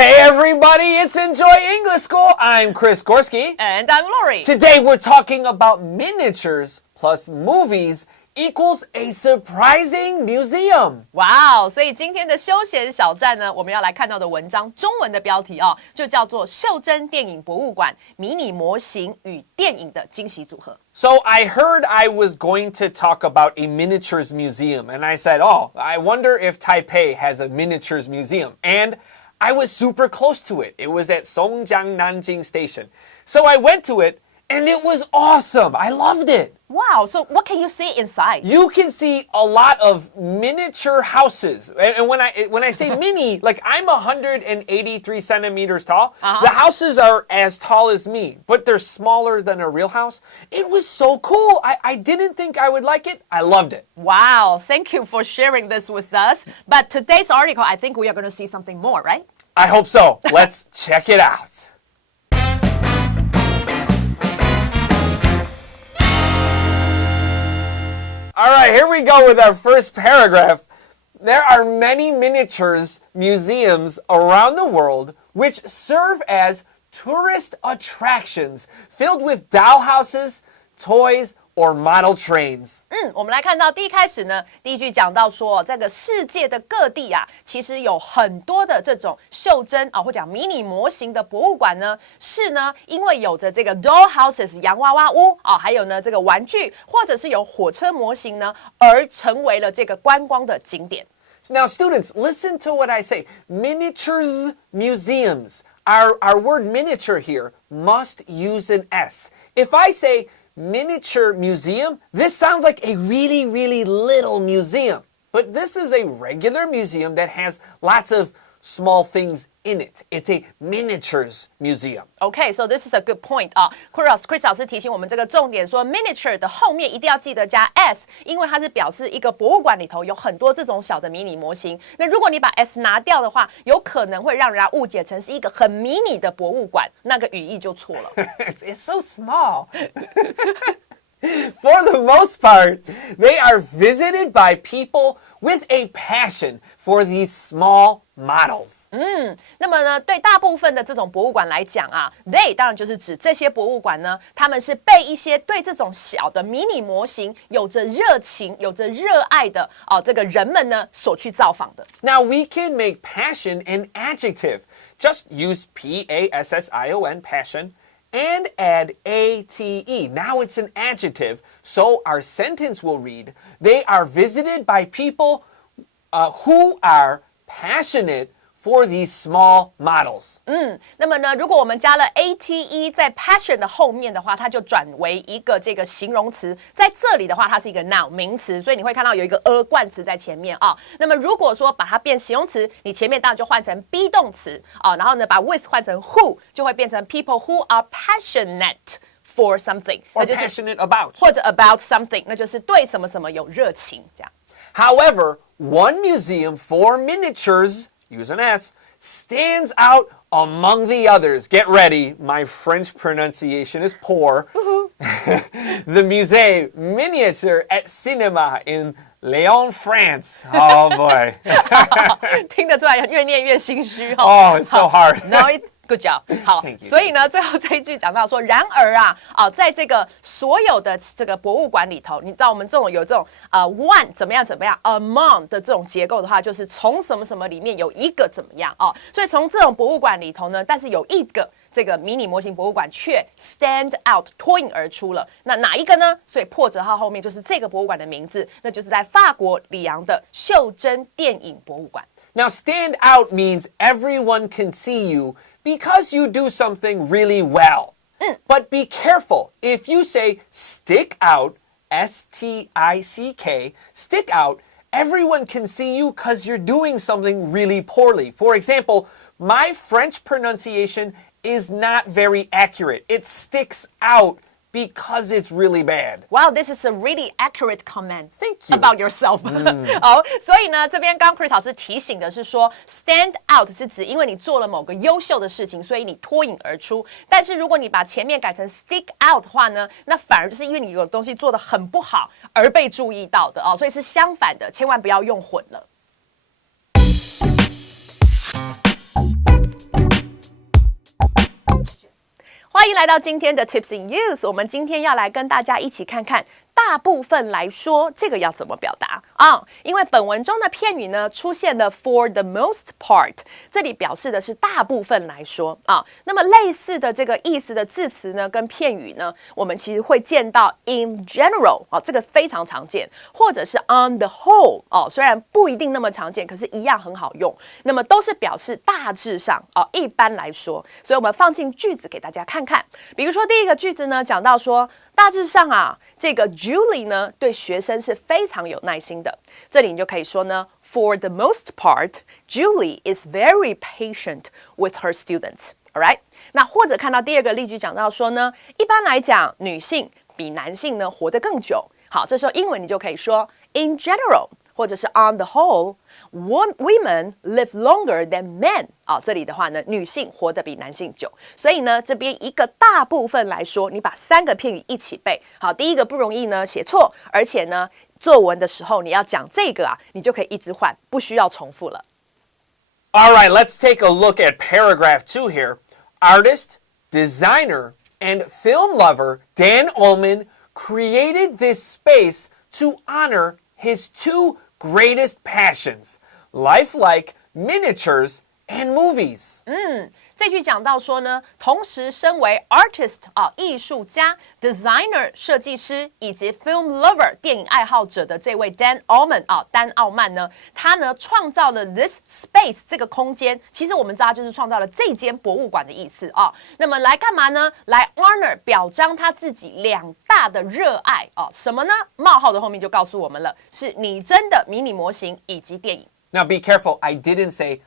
Hey everybody, it's Enjoy English School. I'm Chris Gorski. And I'm Lori. Today we're talking about miniatures plus movies equals a surprising museum. 哇哦，所以今天的休闲小站呢，我们要来看到的文章，中文的标题哦，就叫做《袖珍电影博物馆：迷你模型与电影的惊喜组合》。So I heard I was going to talk about a miniatures museum, and I said, oh, I wonder if Taipei has a miniatures museum. And I was super close to it. It was at Songjiang Nanjing Station. So I went to it, and it was awesome. I loved it. Wow, so what can you see inside? You can see a lot of miniature houses. And when I say mini, like I'm 183 centimeters tall. The houses are as tall as me, but they're smaller than a real house. It was so cool. I didn't think I would like it. I loved it. Wow, thank you for sharing this with us. But today's article, I think we are going to see something more, right? I hope so. Let's check it out. All right, here we go with our first paragraph. There are many miniatures museums around the world which serve as tourist attractions filled with dollhouses, toys, or model trains. 我们来看到第一开始呢，第一句讲到说，这个世界的各地啊，其实有很多的这种袖珍啊，或讲迷你模型的博物馆呢，是呢，因为有着这个 doll houses 洋娃娃屋啊，还有呢这个玩具，或者是有火车模型呢，而成为了这个观光的景点。Now, students, listen to what I say. Miniatures museums. Our word miniature here must use an S. If I say miniature museum, this sounds like a really, really little museum. But this is a regular museum that has lots of small things in it. It's a miniatures museum. Okay, so this is a good point 啊。Chris 老师提醒我们这个重点说 miniature 的后面一定要记得加 s， 因为它是表示一个博物馆里头有很多这种小的迷你模型。那如果你把 s 拿掉的话，有可能会让人家误解成是一个很迷你的博物馆，那个语义就错了。It's so small. For the most part, they are visited by people with a passion for these small models. 那么呢，对大部分的这种博物馆来讲啊 ，they 当然就是指这些博物馆呢，他们是被一些对这种小的迷你模型有着热情、有着热爱的这个人们呢所去造访的。Now we can make passion an adjective. Just use passion, passion, and add ate. Now it's an adjective, so our sentence will read, they are visited by people who are passionate for these small models. 那么呢，如果我们加了 ate 在 passion 的后面的话，它就转为一个这个形容词。在这里的话，它是一个 noun 名词，所以你会看到有一个 a 冠词在前面啊。那么如果说把它变形容词，你前面当然就换成 be 动词啊，然后呢把 with 换成 who， 就会变成 people who are passionate for something， or passionate about. 或者 about something， 那就是对什么什么有热情这样。However, one museum for miniatures, use an S, stands out among the others. Get ready, my French pronunciation is poor. The Musée Miniature at Cinéma in Lyon, France. Oh boy. 听得出来，越念越心虚。Oh, it's so hard. No, good job. 好，所以呢，最后这一句讲到说，然而啊，在这个所有的这个博物馆里头，你知道我们这种有这种one 怎么样 among 的这种结构的话，就是从什么什么里面有一个怎么样哦，所以从这种博物馆里头呢，但是有一个这个迷你模型博物馆却 stand out 脱颖而出了。那哪一个呢？所以破折号后面就是这个博物馆的名字，那就是在法国里昂的袖珍电影博物馆。Now, stand out means everyone can see you because you do something really well. But be careful. If you say stick out, S-T-I-C-K, stick out, everyone can see you because you're doing something really poorly. For example, my French pronunciation is not very accurate. It sticks out because it's really bad. Wow, this is a really accurate comment. Thank you. About yourself. 好，所以呢，这边刚 Chris 老师提醒的是说 ，stand out 是指因为你做了某个优秀的事情，所以你脱颖而出。但是如果你把前面改成 stick out 的话呢，那反而就是因为你有东西做得很不好而被注意到的哦，所以是相反的，千万不要用混了。欢迎来到今天的 Tips in Use， 我们今天要来跟大家一起看看大部分来说这个要怎么表达啊？因为本文中的片语呢出现了 for the most part， 这里表示的是大部分来说啊。那么类似的这个意思的字词呢跟片语呢，我们其实会见到 in general 啊，这个非常常见，或者是 on the whole 哦，虽然不一定那么常见，可是一样很好用。那么都是表示大致上啊，一般来说。所以我们放进句子给大家看看。比如说第一个句子呢，讲到说大致上啊，这个 Julie 呢对学生是非常有耐心的。这里你就可以说呢 ，For the most part, Julie is very patient with her students. Alright， 那或者看到第二个例句讲到说呢，一般来讲，女性比男性呢活得更久。好，这时候英文你就可以说 in general， 或者是 on the whole。Women live longer than men 啊，这里的话呢，女性活得比男性久，所以呢，这边一个大部分来说，你把3个片语一起背。好，第一个不容易呢写错，而且呢，作文的时候你要讲这个啊，你就可以一直换，不需要重复了。All right, let's take a look at paragraph 2 here. Artist, designer, and film lover Dan Ullman created this space to honor his 2 greatest passions, lifelike miniatures and movies. 这句讲到说呢，同时身为 artist 啊艺术家、designer 设计师以及 film lover 电影爱好者的这位 Dan Ullman 啊丹奥曼呢，他呢创造了 this space 这个空间，其实我们知道就是创造了这间博物馆的意思啊。那么来干嘛呢？来 honor 表彰他自己2大的热爱啊，什么呢？冒号的后面就告诉我们了，是拟真的迷你模型以及电影。Now be careful, I didn't say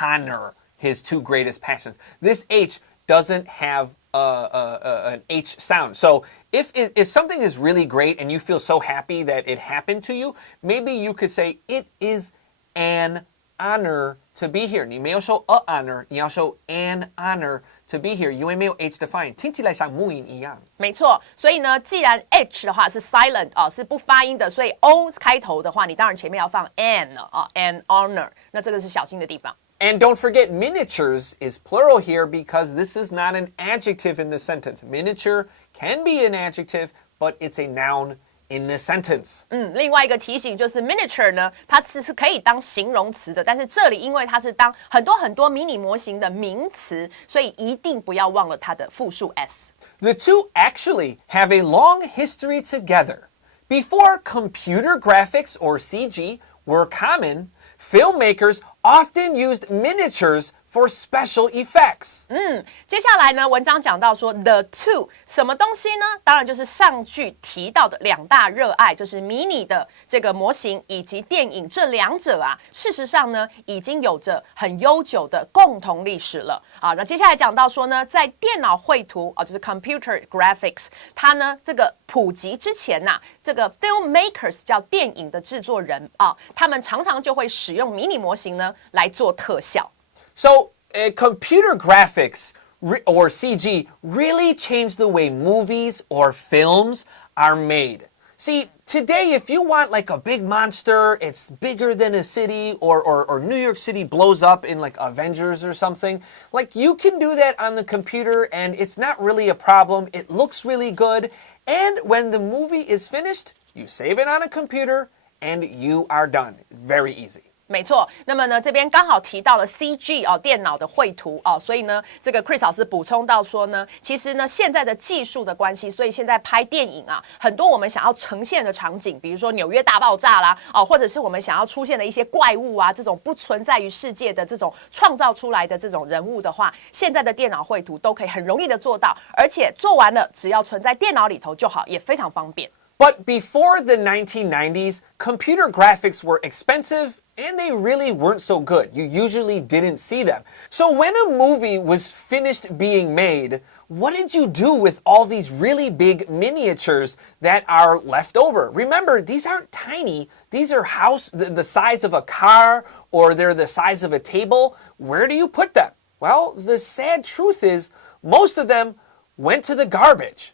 honor his 2 greatest passions. This H doesn't have an H sound. So if something is really great and you feel so happy that it happened to you, maybe you could say it is an honor to be here. 你没有说 a honor, 你要说 an honor to be here. 因为没有 H 的发音，听起来像母音一样。没错，所以呢，既然 H 的话是 silent 啊，是不发音的，所以 O 开头的话，你当然前面要放 an 了啊 ，an honor。那这个是小心的地方。And don't forget, miniatures is plural here because this is not an adjective in the sentence. Miniature can be an adjective, but it's a noun in this sentence. 另外一个提醒就是 miniature 呢，它是可以当形容词的，但是这里因为它是当很多迷你模型的名词，所以一定不要忘了它的复数 s。The 2 actually have a long history together. Before computer graphics or CG were common, filmmakers often used miniatures for special effects. 接下来呢，文章讲到说 the 2什么东西呢？当然就是上句提到的2大热爱，就是迷你的这个模型以及电影，这2者啊，事实上呢，已经有着很悠久的共同历史了啊。那接下来讲到说呢，在电脑绘图啊，就是 computer graphics， 它呢这个普及之前呐，这个 filmmakers 叫电影的制作人啊，他们常常就会使用迷你模型呢来做特效。So, computer graphics or CG really changed the way movies or films are made. See, today, if you want like a big monster, it's bigger than a city, or New York City blows up in like Avengers or something, like you can do that on the computer and it's not really a problem. It looks really good. And when the movie is finished, you save it on a computer and you are done. Very easy. 没错，那么呢，这边刚好提到了 CG 哦，电脑的绘图哦，所以呢，这个 Chris 老师补充到说呢，其实呢，现在的技术的关系，所以现在拍电影啊，很多我们想要呈现的场景，比如说纽约大爆炸啦，哦，或者是我们想要出现的一些怪物啊，这种不存在于世界的这种创造出来的这种人物的话，现在的电脑绘图都可以很容易的做到，而且做完了只要存在电脑里头就好，也非常方便。But before the 1990s, computer graphics were expensive and they really weren't so good. You usually didn't see them. So when a movie was finished being made, what did you do with all these really big miniatures that are left over? Remember, these aren't tiny. These are the size of a car, or they're the size of a table. Where do you put them? Well, the sad truth is most of them went to the garbage.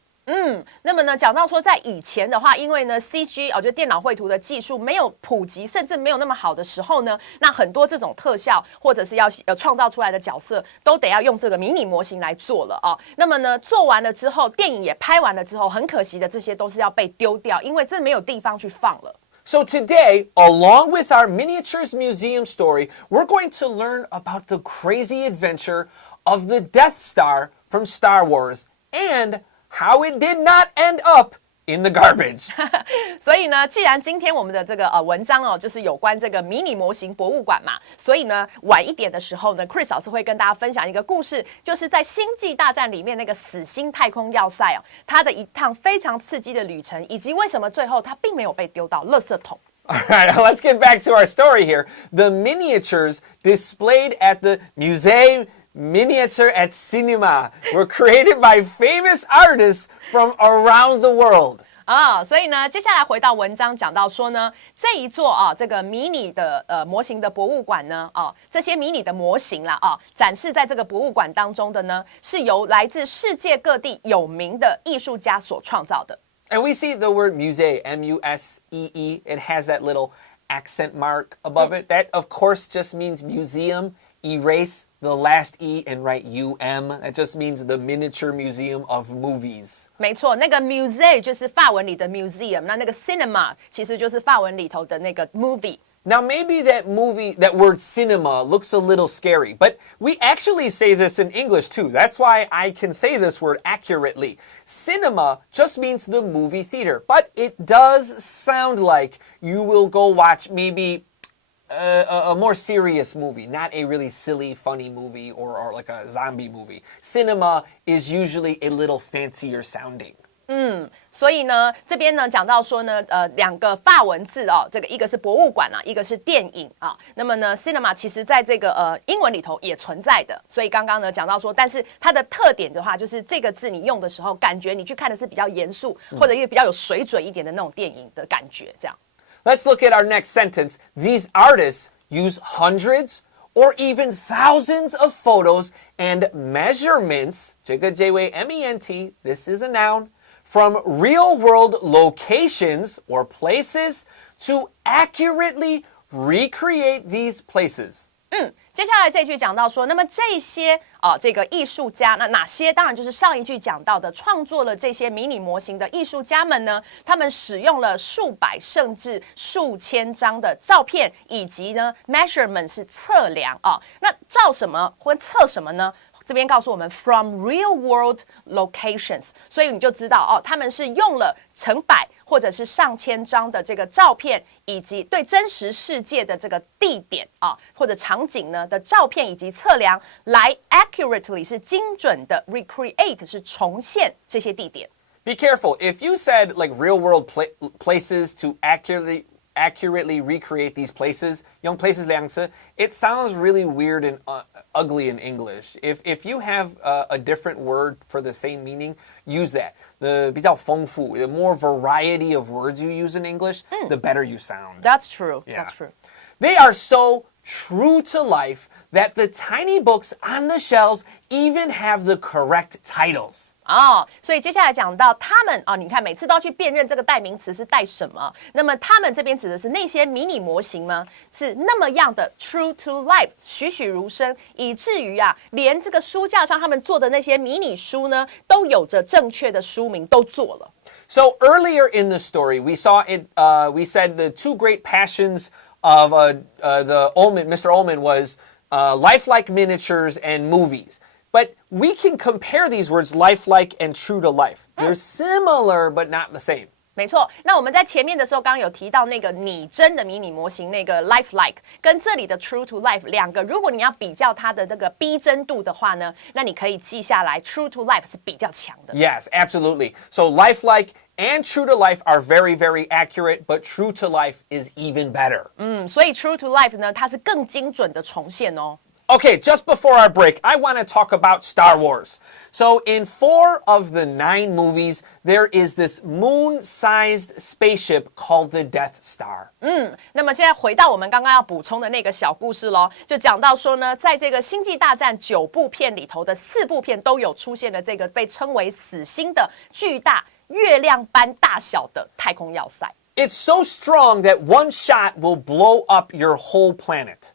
那么呢，讲到说在以前的话，因为呢 CG 就电脑绘图的技术没有普及，甚至没有那么好的时候呢，那很多这种特效或者是要创造出来的角色，都得要用这个迷你模型来做了啊。那么呢，做完了之后，电影也拍完了之后，很可惜的，这些都是要被丢掉，因为这没有地方去放了。So today, along with our Miniatures Museum story, we're going to learn about the crazy adventure of the Death Star from Star Wars and how it did not end up in the garbage. 所以呢，既然今天我们的这个文章就是有关这个迷你模型博物馆嘛，所以呢，晚一点的时候呢 ，Chris 老师会跟大家分享一个故事，就是在《星际大战》里面那个死星太空要塞它的一趟非常刺激的旅程，以及为什么最后它并没有被丢到垃圾桶。All right, let's get back to our story here. The miniatures displayed at the Musée Miniature at Cinéma were created by famous artists from around the world. 所以呢，接下来回到文章讲到说呢，这一座这个迷你的模型的博物馆呢，这些迷你的模型啦展示在这个博物馆当中的呢，是由来自世界各地有名的艺术家所创造的。And we see the word musée, M-U-S-E-E. It has that little accent mark above it. That, of course, just means museum. Erase the last E and write U-M. That just means the Miniature Museum of Movies. 没错，那个 musée 就是法文里的 museum，那个 cinema 其实就是法文里头的那个 movie。Now, maybe that word cinema looks a little scary, but we actually say this in English too. That's why I can say this word accurately. Cinema just means the movie theater, but it does sound like you will go watch maybe a more serious movie, not a really silly, funny movie or like a zombie movie. Cinema is usually a little fancier sounding. 所以呢，这边呢讲到说呢，两个法文字这个一个是博物馆一个是电影那么呢 ，cinema 其实在这个英文里头也存在的。所以刚刚呢讲到说，但是它的特点的话，就是这个字你用的时候，感觉你去看的是比较严肃或者一个比较有水准一点的那种电影的感觉，这样。Let's look at our next sentence. These artists use hundreds or even thousands of photos and measurements. 这个结尾 M-E-N-T. This is a noun. From real-world locations or places to accurately recreate these places. 接下来这句讲到说，那么这些这个艺术家，那哪些？当然就是上一句讲到的，创作了这些迷你模型的艺术家们呢，他们使用了数百甚至数千张的照片，以及呢 measurement 是测量那照什么或测什么呢？这边告诉我们 from real world locations， 所以你就知道他们是用了成百或者是上千张的这个照片，以及对真实世界的这个地点或者场景呢的照片以及测量，来 accurately 是精准的 recreate 是重现这些地点。Be careful. If you said like real world places to accurately recreate these places, 用places两次, it sounds really weird and ugly in English. If you have a different word for the same meaning, use that. The 比较丰富, the more variety of words you use in English, the better you sound. That's true. Yeah. That's true. They are so true to life that the tiny books on the shelves even have the correct titles. 所以接下来讲到他们你看每次都要去辨认这个代名词是带什么。那么他们这边指的是那些迷你模型吗？是那么样的 true to life， 栩栩如生，以至于连这个书架上他们做的那些迷你书呢，都有着正确的书名，都做了。So earlier in the story, we saw it. We said the two great passions of the Ullman, Mr. Ullman, was lifelike miniatures and movies. But we can compare these words, lifelike and true to life. They're similar, but not the same. 没错，那我们在前面的时候刚刚有提到那个拟真的迷你模型，那个 lifelike 跟这里的 true to life 两个，如果你要比较它的那个逼真度的话呢，那你可以记下来 true to life 是比较强的。Yes, absolutely. So lifelike and true to life are very, very accurate, but true to life is even better. 所以 true to life 呢，它是更精准的重现哦。Okay, just before our break, I want to talk about Star Wars. So in 4 of the 9 movies, there is this moon-sized spaceship called the Death Star. 那么现在回到我们刚刚要补充的那个小故事咯，就讲到说呢，在这个星际大战9部片里头的4部片都有出现了这个被称为死星的巨大月亮般大小的太空要塞。It's so strong that one shot will blow up your whole planet.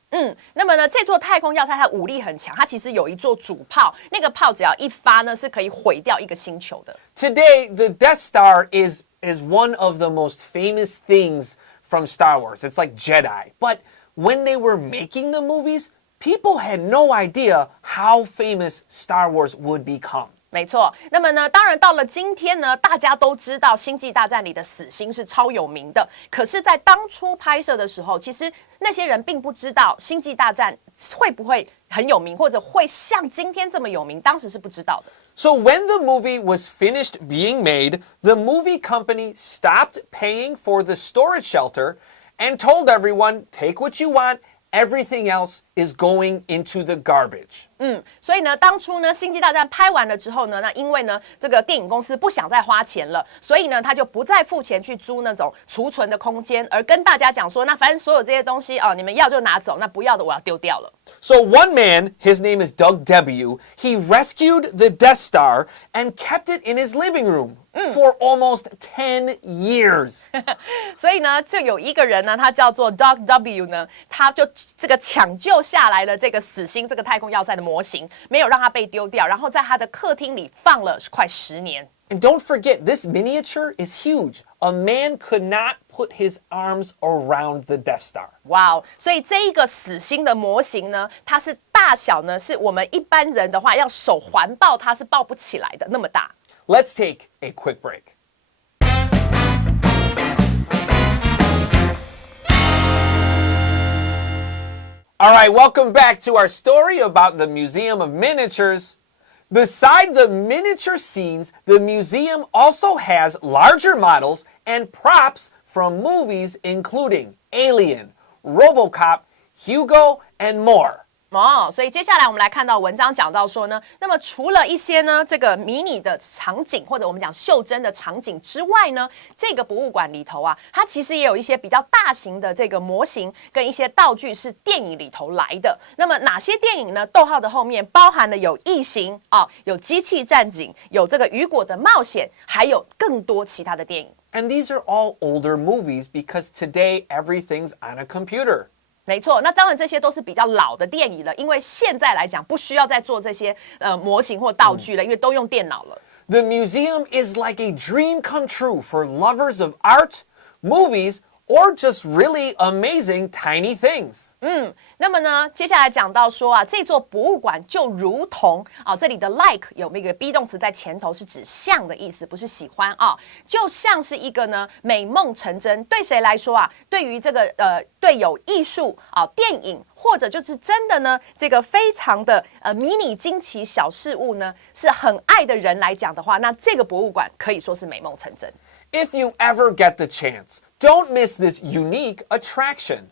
那么呢，这座太空要塞它武力很强，它其实有一座主炮，那个炮只要一发呢，是可以毁掉一个星球的。Today, the Death Star is one of the most famous things from Star Wars. It's like Jedi. But when they were making the movies, people had no idea how famous Star Wars would become. 没错，那么呢，当然到了今天呢，大家都知道《星际大战》里的死星是超有名的。可是，在当初拍摄的时候，其实那些人并不知道《星际大战》会不会很有名，或者会像今天这么有名，当时是不知道的。So when the movie was finished being made, the movie company stopped paying for the storage shelter and told everyone, take what you want.Everything else is going into the garbage. 所以呢，当初呢，《星际大战》拍完了之后呢，那因为呢，这个电影公司不想再花钱了，所以呢，他就不再付钱去租那种储存的空间，而跟大家讲说，那反正所有这些东西你们要就拿走，那不要的我要丢掉了。So one man, his name is Doug W., he rescued the Death Star and kept it in his living room.For almost 10 years. 所以呢，就有一个人呢，他叫做 Doug W 呢，他就这个抢救下来了这个死星这个太空要塞的模型，没有让它被丢掉，然后在他的客厅里放了快10年。And don't forget, this miniature is huge. A man could not put his arms around the Death Star. 哇，所以这一个死星的模型呢，它是大小呢，是我们一般人的话要手环抱它是抱不起来的那么大。Let's take a quick break. All right, welcome back to our story about the Museum of Miniatures. Beside the miniature scenes, the museum also has larger models and props from movies including Alien, RoboCop, Hugo, and more.所以接下来我们来看到文章讲到说呢，那么除了一些呢这个迷你的场景或者我们讲袖珍的场景之外呢，这个博物馆里头啊，它其实也有一些比较大型的这个模型跟一些道具是电影里头来的。那么哪些电影呢？逗号的后面包含了有异形有机器战警，有这个雨果的冒险，还有更多其他的电影。And these are all older movies because today everything's on a computer.没错，那当然这些都是比较老的电影了，因为现在来讲不需要再做这些模型或道具了，因为都用电脑了。The museum is like a dream come true for lovers of art, movies, or just really amazing tiny things. 那么呢，接下来讲到说啊，这座博物馆就如同这里的 like 有那个 be 动词在前头，是指像的意思，不是喜欢就像是一个呢美梦成真。对谁来说啊？对于这个对有艺术电影或者就是真的呢这个非常的迷你惊奇小事物呢是很爱的人来讲的话，那这个博物馆可以说是美梦成真。If you ever get the chance, don't miss this unique attraction.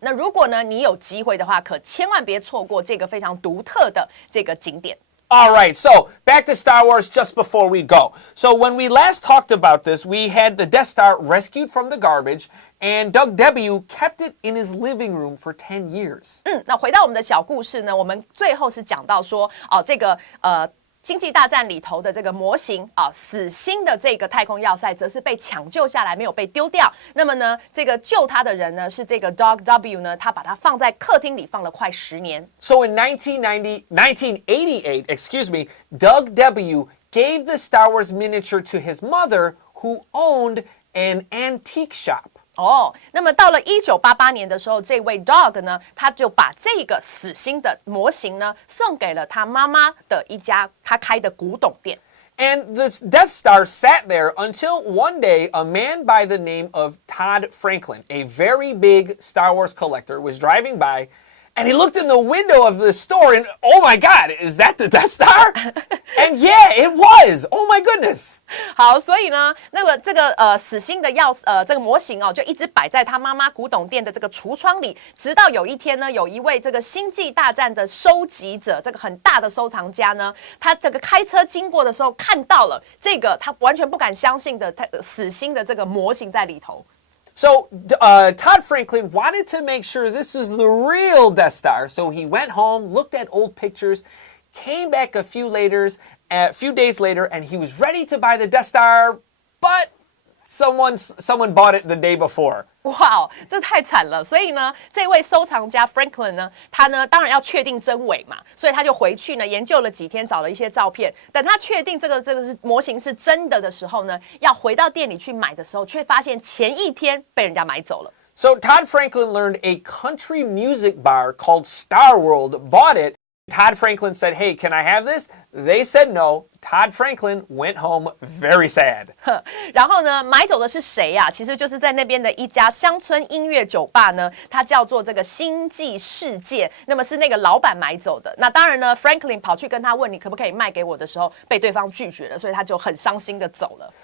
那如果呢你有机会的话，可千万别错过这个非常独特的这个景点。All right, so back to Star Wars just before we go. So when we last talked about this, we had the Death Star rescued from the garbage, and Doug W. kept it in his living room for 10 years. 那回到我们的小故事呢，我们最后是讲到说这个星际大战里头的这个模型死星的这个太空要塞则是被抢救下来，没有被丢掉。那么呢，这个救他的人呢是这个 Doug W 呢，他把它放在客厅里放了快10年。So in 1988, Doug W gave the Star Wars miniature to his mother, who owned an antique shop.那么到了1988年的时候，这位 Dog 呢，他就把这个死星的模型呢，送给了他妈妈的一家他开的古董店。And the Death Star sat there until one day a man by the name of Todd Franklin, a very big Star Wars collector, was driving by And he looked in the window of the store and, oh my God, is that the Death Star? And yeah, it was. Oh my goodness. 好，所以呢，这个死星的这个模型哦，就一直摆在他妈妈古董店的这个橱窗里，直到有一天呢，有一位这个星际大战的收集者，这个很大的收藏家呢，他这个开车经过的时候看到了这个他完全不敢相信的死星的这个模型在里头。So Todd Franklin wanted to make sure this was the real Death Star, so he went home, looked at old pictures, came back a few days later, and he was ready to buy the Death Star, but someone bought it the day before. 哇，这太惨了！所以呢，这位收藏家 Franklin 呢，他呢当然要确定真伪嘛，所以他就回去呢研究了几天，找了一些照片。等他确定这个模型是真的的时候呢，要回到店里去买的时候，却发现前一天被人家买走了。So Todd Franklin learned a country music bar called Star World bought it. Todd Franklin said, "Hey, can I have this?" They said no. Todd Franklin went home very sad. 然后呢，买走的是谁呀？其实就是在那边的一家乡村音乐酒吧呢，它叫做这个星际世界。那么是那个老板买走的。那当然呢 ，Franklin 跑去跟他问你可不可以卖给我的时候，被对方拒绝了，所以他就很伤心的走了。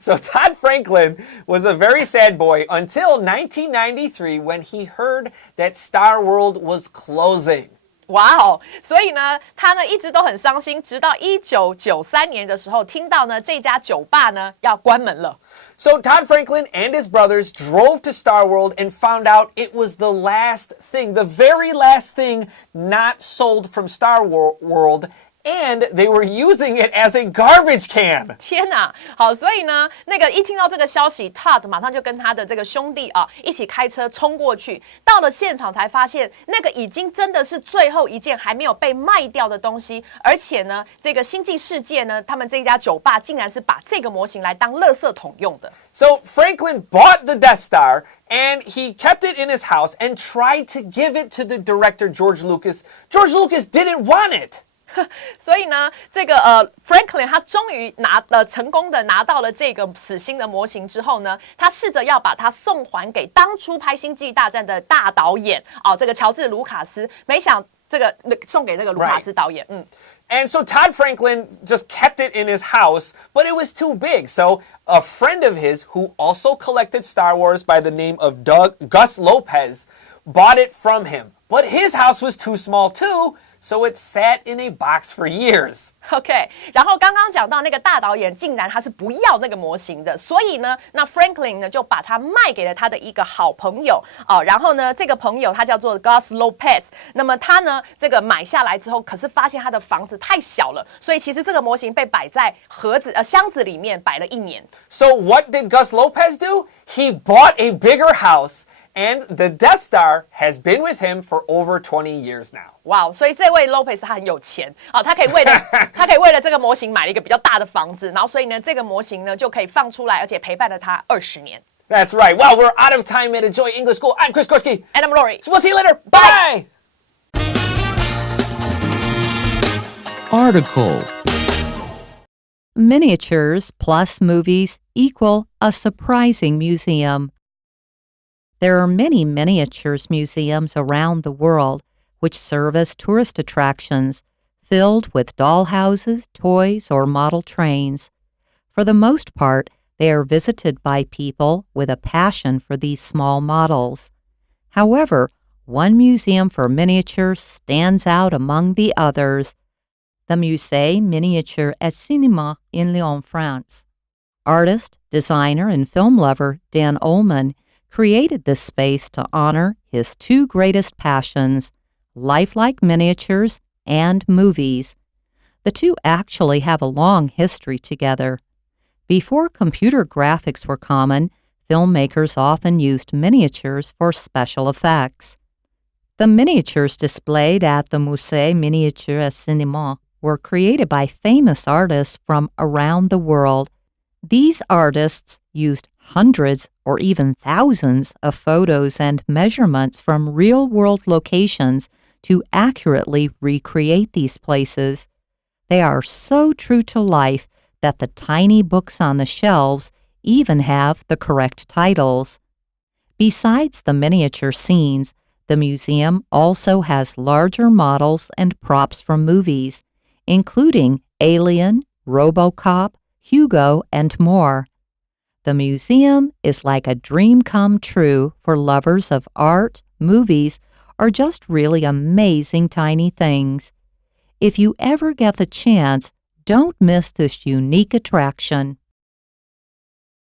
So Todd Franklin was a very sad boy until 1993 when he heard that Star World was closing. 哇哦！所以呢，他呢一直都很伤心，直到1993年的时候，听到呢这家酒吧呢要关门了。So Todd Franklin and his brothers drove to Star World and found out it was the last thing, the very last thing not sold from Star World. And they were using it as a garbage can. 天哪！好，所以呢，那个一听到这个消息 ，Todd 马上就跟他的这个兄弟啊一起开车冲过去，到了现场才发现，那个已经真的是最后一件还没有被卖掉的东西，而且呢，这个星际世界呢，他们这一家酒吧竟然是把这个模型来当垃圾桶用的。So Franklin bought the Death Star and he kept it in his house and tried to give it to the director George Lucas. George Lucas didn't want it. 所以呢，这个Franklin 他终于成功的拿到了这个死星的模型之后呢，他试着要把它送还给当初拍《星际大战》的大导演这个乔治卢卡斯，没想这个送给那个卢卡斯导演And so Todd Franklin just kept it in his house, but it was too big. So a friend of his who also collected Star Wars by the name of Gus Lopez bought it from him. But his house was too small too, so it sat in a box for years. OK， 然后刚刚讲到那个大导演竟然他是不要那个模型的，所以呢，那 Franklin 呢就把它卖给了他的一个好朋友然后呢，这个朋友他叫做 Gus Lopez， 那么他呢这个买下来之后，可是发现他的房子太小了，所以其实这个模型被摆在箱子里面摆了1年。So what did Gus Lopez do? He bought a bigger house. And the Death Star has been with him for over 20 years now. 哇，所以这位 Lopez 他很有钱他可以为了这个模型买了一个比较大的房子，然后所以呢，这个模型呢就可以放出来，而且陪伴了他20年。That's right. Well, we're out of time at Enjoy English School. I'm Chris Korsky. And I'm Lori. So we'll see you later. Bye! Article. Miniatures plus movies equal a surprising museum. There are many miniatures museums around the world which serve as tourist attractions, filled with dollhouses, toys, or model trains. For the most part, they are visited by people with a passion for these small models. However, one museum for miniatures stands out among the others, the Musée Miniature at Cinéma in Lyon, France. Artist, designer, and film lover Dan Ullman created this space to honor his two greatest passions, lifelike miniatures and movies. The two actually have a long history together. Before computer graphics were common, filmmakers often used miniatures for special effects. The miniatures displayed at the Musée Miniature at Cinéma were created by famous artists from around the world. These artists used hundreds or even thousands of photos and measurements from real-world locations to accurately recreate these places. They are so true to life that the tiny books on the shelves even have the correct titles. Besides the miniature scenes, The museum also has larger models and props from movies, including Alien, RoboCop, Hugo, and more. The museum is like a dream come true for lovers of art, movies, or just really amazing tiny things. If you ever get the chance, don't miss this unique attraction.